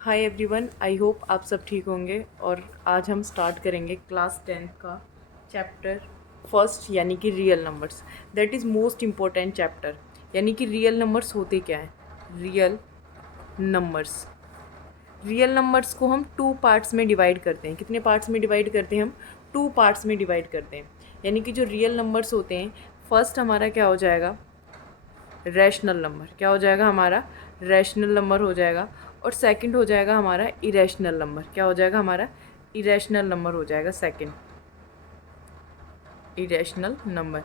Hi everyone, I hope आप सब ठीक होंगे। और आज हम स्टार्ट करेंगे क्लास 10th का चैप्टर फर्स्ट, यानी कि real numbers. That is most important chapter. यानी कि रियल नंबर्स होते क्या हैं। नंबर्स रियल नंबर्स को हम टू पार्ट्स में डिवाइड करते हैं। कितने पार्ट्स में डिवाइड करते हैं हम? टू पार्ट्स में डिवाइड करते हैं। यानी कि जो रियल नंबर्स होते हैं, फर्स्ट हमारा क्या हो जाएगा, रैशनल नंबर। क्या हो जाएगा हमारा? रैशनल नंबर हो जाएगा। और सेकंड हो जाएगा हमारा इरेशनल नंबर। क्या हो जाएगा हमारा? इरेशनल नंबर हो जाएगा सेकंड, इरेशनल नंबर।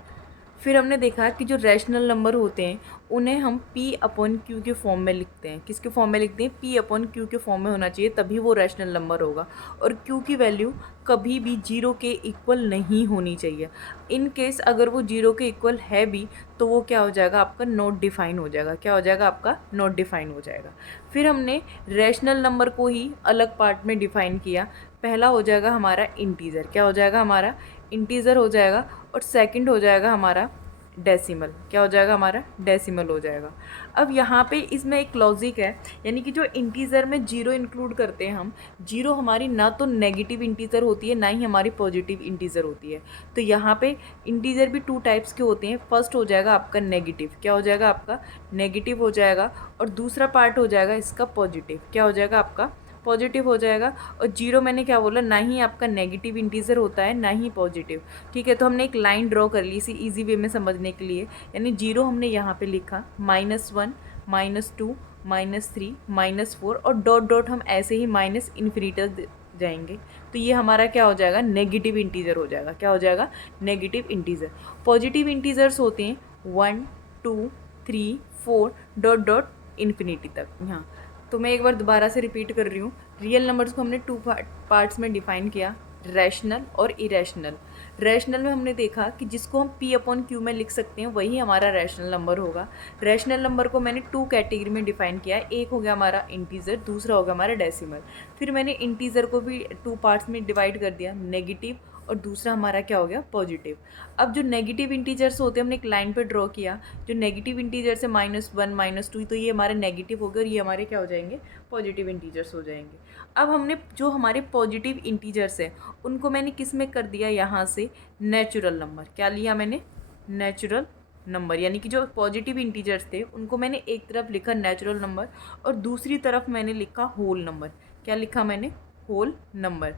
फिर हमने देखा कि जो रैशनल नंबर होते हैं उन्हें हम पी अपॉन क्यू के फॉर्म में लिखते हैं। किसके फॉर्म में लिखते हैं? पी अपॉन क्यू के फॉर्म में होना चाहिए, तभी वो रैशनल नंबर होगा। और क्यू की वैल्यू कभी भी जीरो के इक्वल नहीं होनी चाहिए। इन केस अगर वो जीरो के इक्वल है भी तो वो क्या हो जाएगा आपका? नॉट डिफाइन हो जाएगा। क्या हो जाएगा आपका? नॉट डिफाइन हो जाएगा। फिर हमने रैशनल नंबर को ही अलग पार्ट में डिफाइन किया। पहला हो जाएगा हमारा इंटीजर। क्या हो जाएगा हमारा? इंटीजर हो जाएगा। और सेकंड हो जाएगा हमारा डेसिमल। क्या हो जाएगा हमारा? डेसिमल हो जाएगा। अब यहाँ पे इसमें एक लॉजिक है, यानी कि जो इंटीजर में जीरो इंक्लूड करते हैं हम, जीरो हमारी ना तो नेगेटिव इंटीजर होती है ना ही हमारी पॉजिटिव इंटीजर होती है। तो यहाँ पे इंटीजर भी टू टाइप्स के होते हैं। फर्स्ट हो जाएगा आपका नेगेटिव। क्या हो जाएगा आपका? नेगेटिव हो जाएगा। और दूसरा पार्ट हो जाएगा इसका पॉजिटिव। क्या हो जाएगा आपका? पॉजिटिव हो जाएगा। और जीरो मैंने क्या बोला, ना ही आपका नेगेटिव इंटीजर होता है ना ही पॉजिटिव। ठीक है, तो हमने एक लाइन ड्रॉ कर ली इसी ईजी वे में समझने के लिए। यानी जीरो हमने यहाँ पे लिखा, -1, -2, -3, -4 और डॉट डॉट हम ऐसे ही माइनस इन्फिनिटी जाएंगे। तो ये हमारा क्या हो जाएगा? नेगेटिव इंटीजर हो जाएगा। क्या हो जाएगा? Negative integer. पॉजिटिव इंटीजर्स होते हैं 1, 2, 3, 4 डॉट डॉट इन्फिनिटी तक। यहाँ तो मैं एक बार दोबारा से रिपीट कर रही हूँ। रियल नंबर्स को हमने टू पार्ट्स में डिफाइन किया, रैशनल और इरेशनल। रैशनल में हमने देखा कि जिसको हम पी अपॉन क्यू में लिख सकते हैं वही हमारा रैशनल नंबर होगा। रैशनल नंबर को मैंने टू कैटेगरी में डिफाइन किया है। एक हो गया हमारा इंटीजर, दूसरा हो गया हमारा डेसिमल। फिर मैंने इंटीजर को भी टू पार्ट्स में डिवाइड कर दिया, नेगेटिव और दूसरा हमारा क्या हो गया? पॉजिटिव। अब जो नेगेटिव इंटीजर्स होते हैं हमने एक लाइन पे ड्रॉ किया। जो नेगेटिव इंटीजर्स है -1, -2, तो ये हमारे नेगेटिव हो गए और ये हमारे क्या हो जाएंगे? पॉजिटिव इंटीजर्स हो जाएंगे। अब हमने जो हमारे पॉजिटिव इंटीजर्स हैं उनको मैंने किस में कर दिया? यहाँ से नेचुरल नंबर। क्या लिया मैंने? Natural number. यानी कि जो पॉजिटिव इंटीजर्स थे उनको मैंने एक तरफ लिखा नेचुरल नंबर और दूसरी तरफ मैंने लिखा होल नंबर। क्या लिखा मैंने? Whole number.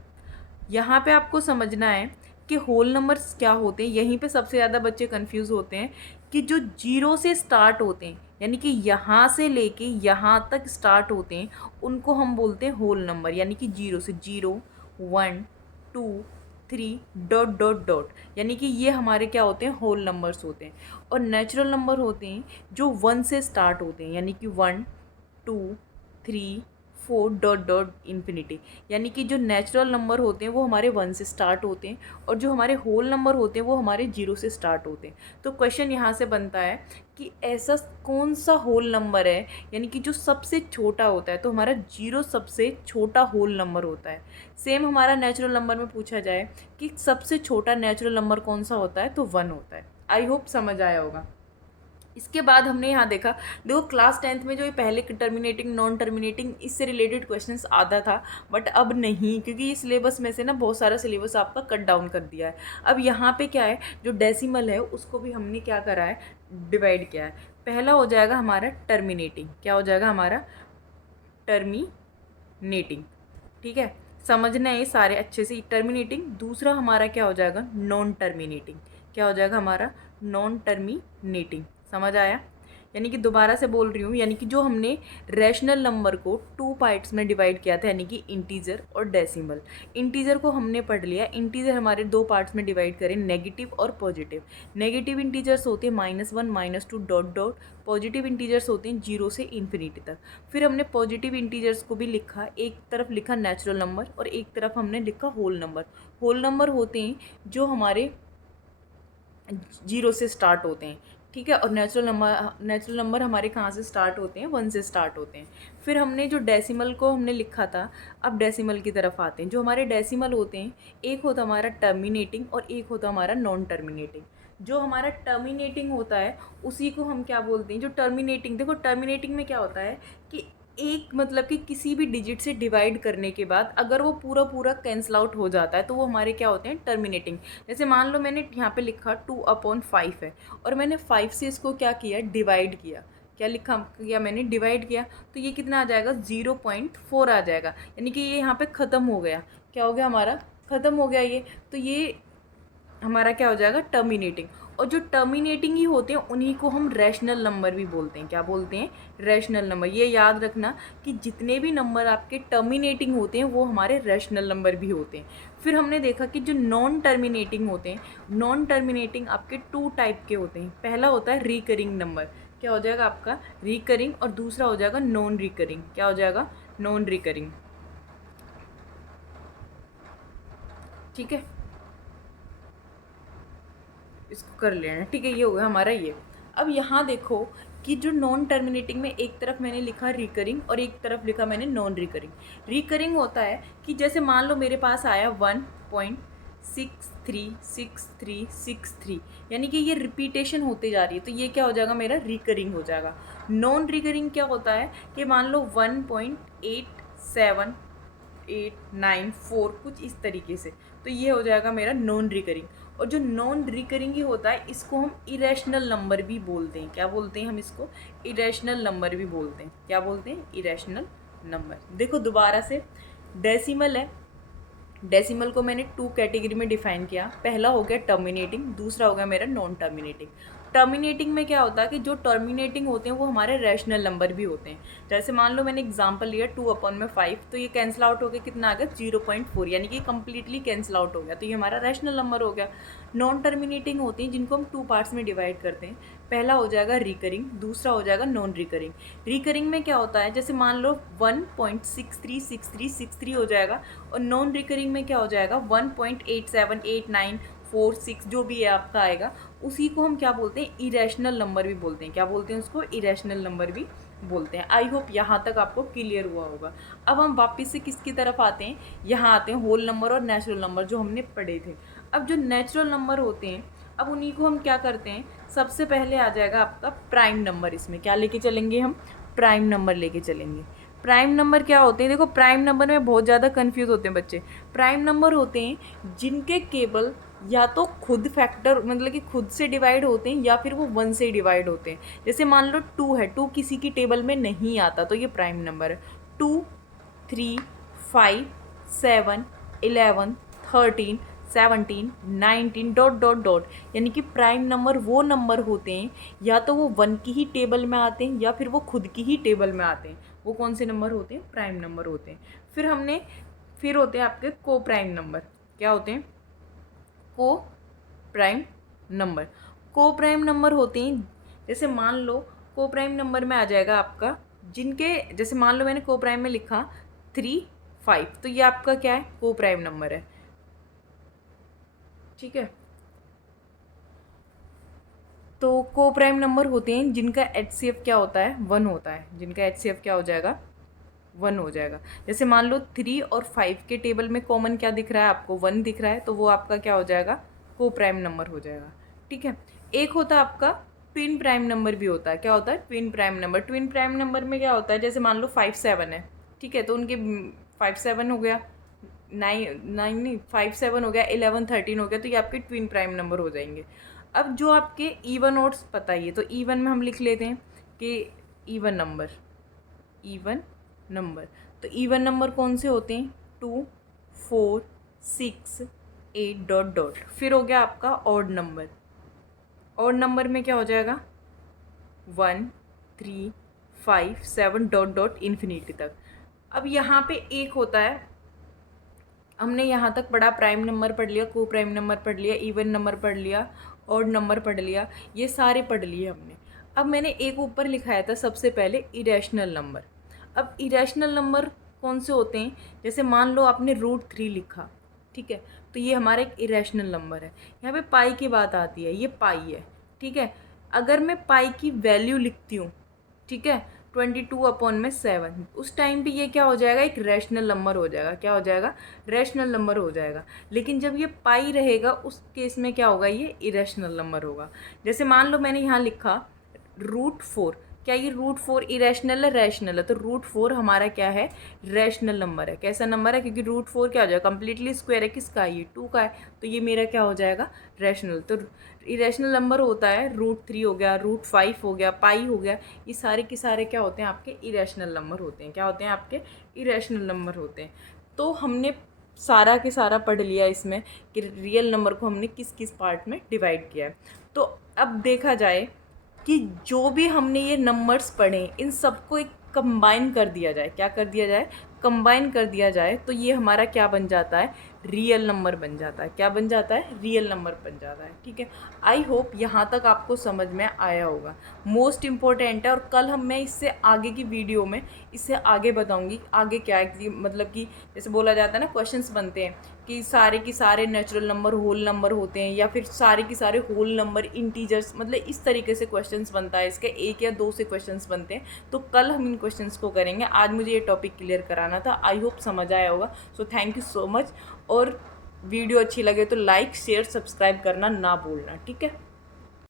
यहाँ पे आपको समझना है कि होल नंबर्स क्या होते हैं। यहीं पे सबसे ज़्यादा बच्चे कंफ्यूज होते हैं कि जो जीरो से स्टार्ट होते हैं, यानी कि यहाँ से लेके यहाँ तक स्टार्ट होते हैं, उनको हम बोलते हैं होल नंबर। यानी कि जीरो से 0, 1, 2, 3 डॉट डॉट डॉट, यानी कि ये हमारे क्या होते हैं? होल नंबर्स होते हैं। और नेचुरल नंबर होते हैं जो 1 से स्टार्ट होते हैं, यानी कि 1, 2, 3, 4 डॉट डॉट इन्फिनिटी। यानी कि जो नेचुरल नंबर होते हैं वो हमारे 1 से स्टार्ट होते हैं और जो हमारे होल नंबर होते हैं वो हमारे 0 से स्टार्ट होते हैं। तो क्वेश्चन यहाँ से बनता है कि ऐसा कौन सा होल नंबर है, यानी कि जो सबसे छोटा होता है। तो हमारा 0 सबसे छोटा होल नंबर होता है। सेम हमारा नेचुरल नंबर में पूछा जाए कि सबसे छोटा नेचुरल नंबर कौन सा होता है, तो 1 होता है। आई होप समझ आया होगा। इसके बाद हमने यहाँ देखा, देखो क्लास 10th में जो ये पहले टर्मिनेटिंग, नॉन टर्मिनेटिंग, इससे रिलेटेड क्वेश्चंस आता था, बट अब नहीं, क्योंकि ये सिलेबस में से ना बहुत सारा सिलेबस आपका कट डाउन कर दिया है। अब यहाँ पे क्या है, जो डेसिमल है उसको भी हमने क्या करा है? डिवाइड किया है। पहला हो जाएगा हमारा टर्मिनेटिंग। क्या हो जाएगा हमारा? टर्मिनेटिंग। ठीक है, समझना है ये सारे अच्छे से। टर्मिनेटिंग। दूसरा हमारा क्या हो जाएगा? Non terminating. क्या हो जाएगा हमारा? Non terminating. समझ आया? यानी कि दोबारा से बोल रही हूँ, यानी कि जो हमने रैशनल नंबर को टू पार्ट्स में डिवाइड किया था, यानी कि इंटीजर और डेसिमल। इंटीजर को हमने पढ़ लिया। इंटीजर हमारे दो पार्ट्स में डिवाइड करें, नेगेटिव और पॉजिटिव। नेगेटिव इंटीजर्स होते हैं -1, -2 डॉट डॉट। पॉजिटिव इंटीजर्स होते हैं 0 से इन्फिनिटी तक। फिर हमने पॉजिटिव इंटीजर्स को भी लिखा, एक तरफ लिखा नेचुरल नंबर और एक तरफ हमने लिखा होल नंबर। होल नंबर होते हैं जो हमारे 0 से स्टार्ट होते हैं। ठीक है, और नेचुरल नंबर हमारे कहाँ से स्टार्ट होते हैं? 1 से स्टार्ट होते हैं। फिर हमने जो डेसिमल को हमने लिखा था, अब डेसिमल की तरफ आते हैं। जो हमारे डेसिमल होते हैं, एक होता हमारा टर्मिनेटिंग और एक होता हमारा नॉन टर्मिनेटिंग। जो हमारा टर्मिनेटिंग होता है उसी को हम क्या बोलते हैं? जो टर्मिनेटिंग, देखो टर्मिनेटिंग में क्या होता है कि एक मतलब कि किसी भी डिजिट से डिवाइड करने के बाद अगर वो पूरा पूरा कैंसिल आउट हो जाता है तो वो हमारे क्या होते हैं, टर्मिनेटिंग। जैसे मान लो मैंने यहाँ पे लिखा 2/5 है और मैंने 5 से इसको क्या किया, डिवाइड किया। क्या लिखा किया मैंने, डिवाइड किया। तो ये कितना आ जाएगा, 0.4 आ जाएगा। यानी कि ये यहाँ पे ख़त्म हो गया। क्या हो गया हमारा, ख़त्म हो गया ये। तो ये हमारा क्या हो जाएगा, टर्मिनेटिंग। और जो टर्मिनेटिंग ही होते हैं उन्हीं को हम रैशनल नंबर भी बोलते हैं। क्या बोलते हैं, रैशनल नंबर। ये याद रखना कि जितने भी नंबर आपके टर्मिनेटिंग होते हैं वो हमारे रैशनल नंबर भी होते हैं। फिर हमने देखा कि जो नॉन टर्मिनेटिंग होते हैं, नॉन टर्मिनेटिंग आपके 2 टाइप के होते हैं। पहला होता है रिकरिंग नंबर। क्या हो जाएगा आपका, रिकरिंग। और दूसरा हो जाएगा नॉन रिकरिंग। क्या हो जाएगा, नॉन रिकरिंग। ठीक है, इसको कर लेना। ठीक है, ये हो गया हमारा ये। अब यहाँ देखो कि जो नॉन टर्मिनेटिंग में एक तरफ मैंने लिखा रिकरिंग और एक तरफ लिखा मैंने नॉन रिकरिंग। रिकरिंग होता है कि जैसे मान लो मेरे पास आया 1.636363, यानी कि ये रिपीटेशन होती जा रही है, तो ये क्या हो जाएगा, मेरा रिकरिंग हो जाएगा। नॉन रिकरिंग क्या होता है कि मान लो 1.8784 कुछ इस तरीके से, तो ये हो जाएगा मेरा नॉन रिकरिंग। और जो नॉन रिकरिंग ही होता है इसको हम इरेशनल नंबर भी बोलते हैं। क्या बोलते हैं हम इसको, इरेशनल नंबर भी बोलते हैं। क्या बोलते हैं, इरेशनल नंबर। देखो दोबारा से, डेसिमल है। डेसिमल को मैंने 2 कैटेगरी में डिफाइन किया। पहला हो गया टर्मिनेटिंग, दूसरा हो गया मेरा नॉन टर्मिनेटिंग। टर्मिनेटिंग में क्या होता है कि जो टर्मिनेटिंग होते हैं वो हमारे रैशनल नंबर भी होते हैं। जैसे मान लो मैंने एग्जांपल लिया 2/5, तो ये कैंसिल आउट हो गया, कितना आ गया, 0.4, यानी कि कम्प्लीटली कैंसिल आउट हो गया, तो ये हमारा रैशनल नंबर हो गया। नॉन टर्मिनेटिंग होती हैं जिनको हम 2 पार्ट्स में डिवाइड करते हैं। पहला हो जाएगा रिकरिंग, दूसरा हो जाएगा नॉन रिकरिंग। रिकरिंग में क्या होता है, जैसे मान लो 1.636363 हो जाएगा, और नॉन रिकरिंग में क्या हो जाएगा, 1.878946 जो भी है आपका आएगा, उसी को हम क्या बोलते हैं, इरेशनल नंबर भी बोलते हैं। क्या बोलते हैं उसको, इरेशनल नंबर भी बोलते हैं। आई होप यहाँ तक आपको क्लियर हुआ होगा। अब हम वापस से किसकी तरफ आते हैं, यहाँ आते हैं होल नंबर और नेचुरल नंबर जो हमने पढ़े थे। अब जो नेचुरल नंबर होते हैं, अब उन्हीं को हम क्या करते हैं, सबसे पहले आ जाएगा आपका प्राइम नंबर। इसमें क्या लेके चलेंगे हम, प्राइम नंबर लेके चलेंगे। प्राइम नंबर क्या होते हैं, देखो प्राइम नंबर में बहुत ज़्यादा कंफ्यूज होते हैं बच्चे। प्राइम नंबर होते हैं जिनके केवल या तो खुद फैक्टर मतलब कि खुद से डिवाइड होते हैं या फिर वो 1 से डिवाइड होते हैं। जैसे मान लो 2 है, 2 किसी की टेबल में नहीं आता तो ये प्राइम नंबर है। 2, 3, 5, 7, 11, 13, 17, 19 डॉट डॉट डॉट, यानी कि प्राइम नंबर वो नंबर होते हैं या तो वो 1 की ही टेबल में आते हैं या फिर वो खुद की ही टेबल में आते हैं। वो कौन से नंबर होते हैं, प्राइम नंबर होते हैं। फिर होते हैं आपके को प्राइम नंबर। क्या होते हैं, को प्राइम नंबर। को प्राइम नंबर होते हैं, जैसे मान लो को प्राइम नंबर में आ जाएगा आपका जिनके, जैसे मान लो मैंने को प्राइम में लिखा 3, 5, तो ये आपका क्या है, को प्राइम नंबर है। ठीक है, तो को प्राइम नंबर होते हैं जिनका HCF क्या होता है, 1 होता है। जिनका HCF क्या हो जाएगा, 1 हो जाएगा। जैसे मान लो 3 और 5 के टेबल में कॉमन क्या दिख रहा है आपको, 1 दिख रहा है, तो वो आपका क्या हो जाएगा, को प्राइम नंबर हो जाएगा। ठीक है, एक होता है आपका ट्विन प्राइम नंबर भी होता है। क्या होता है, twin prime number. Twin prime number में क्या होता है, जैसे मान लो 5, 7 है, ठीक है, तो उनके 5, 7 हो गया, 9 नहीं 5, 7 हो गया, 11, 13 हो गया, तो ये आपके ट्विन प्राइम नंबर हो जाएंगे। अब जो आपके इवन ऑड्स पता ही है, तो इवन में हम लिख लेते हैं कि इवन नंबर, इवन नंबर। तो इवन नंबर कौन से होते हैं, 2, 4, 6, 8 डॉट डॉट। फिर हो गया आपका ऑड नंबर। ऑड नंबर में क्या हो जाएगा, 1, 3, 5, 7 डॉट डॉट इन्फिनिटी तक। अब यहाँ पे एक होता है, हमने यहाँ तक पढ़ा, प्राइम नंबर पढ़ लिया, को प्राइम नंबर पढ़ लिया, इवन नंबर पढ़ लिया, ऑड नंबर पढ़ लिया, ये सारे पढ़ लिए हमने। अब मैंने एक ऊपर लिखाया था सबसे पहले इरेशनल नंबर। अब इरेशनल नंबर कौन से होते हैं, जैसे मान लो आपने √3 लिखा, ठीक है, तो ये हमारा एक इरेशनल नंबर है। यहाँ पे पाई की बात आती है, ये पाई है, ठीक है। अगर मैं पाई की वैल्यू लिखती हूँ, ठीक है, 22/7, उस टाइम पे ये क्या हो जाएगा, एक रैशनल नंबर हो जाएगा। क्या हो जाएगा, रैशनल नंबर हो जाएगा। लेकिन जब ये पाई रहेगा उस केस में क्या होगा, ये इरेशनल नंबर होगा। जैसे मान लो मैंने यहाँ लिखा √4, क्या ये रूट 4 इरेशनल है, रैशनल है? तो रूट 4 हमारा क्या है, रैशनल नंबर है। कैसा नंबर है, क्योंकि रूट 4 क्या हो जाएगा, कंप्लीटली स्क्वायर है, किसका, ये 2 का है, तो ये मेरा क्या हो जाएगा, रैशनल। तो इरेशनल नंबर होता है रूट 3 हो गया, रूट 5 हो गया, पाई हो गया, ये सारे के सारे क्या होते हैं, आपके इरेशनल नंबर होते हैं। क्या होते हैं, आपके इरेशनल नंबर होते हैं। तो हमने सारा के सारा पढ़ लिया इसमें कि रियल नंबर को हमने किस किस पार्ट में डिवाइड किया है। तो अब देखा जाए कि जो भी हमने ये नंबर्स पढ़े, इन सबको एक कंबाइन कर दिया जाए। क्या कर दिया जाए, कंबाइन कर दिया जाए, तो ये हमारा क्या बन जाता है, रियल नंबर बन जाता है। क्या बन जाता है, रियल नंबर बन जाता है। ठीक है, आई होप यहाँ तक आपको समझ में आया होगा। मोस्ट इम्पोर्टेंट है, और कल मैं इससे आगे की वीडियो में इससे आगे बताऊँगी आगे क्या है, मतलब कि जैसे बोला जाता है ना, क्वेश्चंस बनते हैं कि सारे के सारे नेचुरल नंबर होल नंबर होते हैं, या फिर सारे के सारे होल नंबर इंटीजर्स, मतलब इस तरीके से क्वेश्चंस बनता है। इसके 1 या 2 से क्वेश्चंस बनते हैं। तो कल हम इन क्वेश्चंस को करेंगे। आज मुझे ये टॉपिक क्लियर कराना था। आई होप समझ आया होगा। So thank you so much. और वीडियो अच्छी लगे तो लाइक शेयर सब्सक्राइब करना ना भूलना। ठीक है।